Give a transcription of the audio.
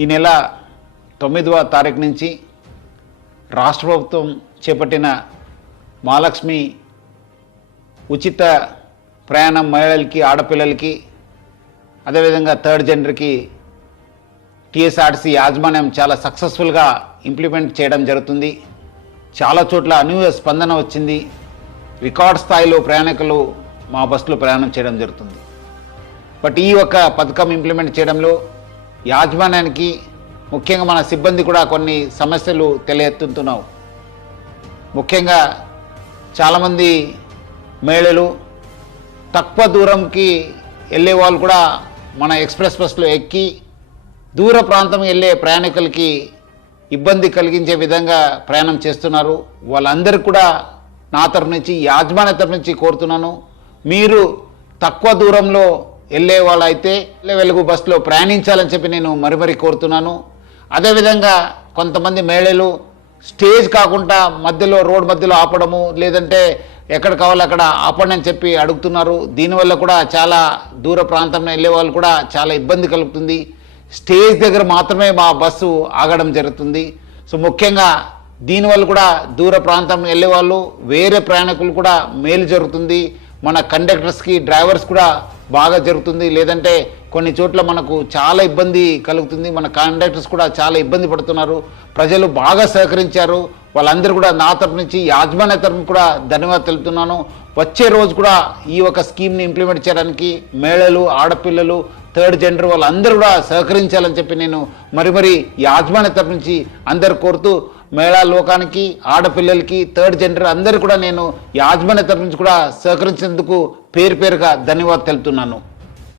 ఈ నెల 9వ తారీఖు నుంచి రాష్ట్ర ప్రభుత్వం చేపట్టిన మహాలక్ష్మి ఉచిత ప్రయాణం మహిళలకి, ఆడపిల్లలకి, అదేవిధంగా థర్డ్ జెండర్కి టీఎస్ఆర్టీసీ యాజమాన్యం చాలా సక్సెస్ఫుల్గా ఇంప్లిమెంట్ చేయడం జరుగుతుంది. చాలా చోట్ల అనూహ్య స్పందన వచ్చింది. రికార్డ్ స్థాయిలో ప్రయాణికులు మా బస్సులో ప్రయాణం చేయడం జరుగుతుంది. బట్ ఈ ఒక పథకం ఇంప్లిమెంట్ చేయడంలో యాజమాన్యానికి, ముఖ్యంగా మన సిబ్బంది కూడా కొన్ని సమస్యలు తెలియెత్తుతున్నావు. ముఖ్యంగా చాలామంది మహిళలు తక్కువ దూరంకి వెళ్ళే వాళ్ళు కూడా మన ఎక్స్ప్రెస్ బస్సులో ఎక్కి దూర ప్రాంతం వెళ్ళే ప్రయాణికులకి ఇబ్బంది కలిగించే విధంగా ప్రయాణం చేస్తున్నారు. వాళ్ళందరికీ కూడా నా తరఫు నుంచి, యాజమాన్య తరఫు నుంచి కోరుతున్నాను, మీరు తక్కువ దూరంలో వెళ్ళే వాళ్ళైతే వెలుగు బస్సులో ప్రయాణించాలని చెప్పి నేను మరీ కోరుతున్నాను. అదేవిధంగా కొంతమంది మహిళలు స్టేజ్ కాకుండా మధ్యలో, రోడ్ మధ్యలో ఆపడము, లేదంటే ఎక్కడ కావాలో అక్కడ ఆపండి అని చెప్పి అడుగుతున్నారు. దీనివల్ల కూడా చాలా దూర ప్రాంతంలో వెళ్ళే వాళ్ళు కూడా చాలా ఇబ్బంది కలుగుతుంది. స్టేజ్ దగ్గర మాత్రమే మా బస్సు ఆగడం జరుగుతుంది. సో ముఖ్యంగా దీనివల్ల కూడా దూర ప్రాంతం వెళ్ళే వాళ్ళు, వేరే ప్రయాణికులు కూడా మేలు జరుగుతుంది. మన కండక్టర్స్కి, డ్రైవర్స్ కూడా బాగా జరుగుతుంది. లేదంటే కొన్ని చోట్ల మనకు చాలా ఇబ్బంది కలుగుతుంది. మన కండక్టర్స్ కూడా చాలా ఇబ్బంది పడుతున్నారు. ప్రజలు బాగా సహకరించారు. వాళ్ళందరూ కూడా నా తరపు నుంచి, యాజమాన్య తరఫున కూడా ధన్యవాదాలు తెలుపుతున్నాను. వచ్చే రోజు కూడా ఈ ఒక స్కీమ్ని ఇంప్లిమెంట్ చేయడానికి మహిళలు, ఆడపిల్లలు, థర్డ్ జెండర్ వాళ్ళందరూ కూడా సహకరించాలని చెప్పి నేను మరీ యాజమాన్య తరపు నుంచి అందరు కోరుతూ, మహిళా లోకానికి, ఆడపిల్లలకి, థర్డ్ జెండర్ అందరూ కూడా నేను యాజమాన్య తరపు నుంచి కూడా సహకరించేందుకు పేరుగా ధన్యవాదాలు తెలుపుతున్నాను.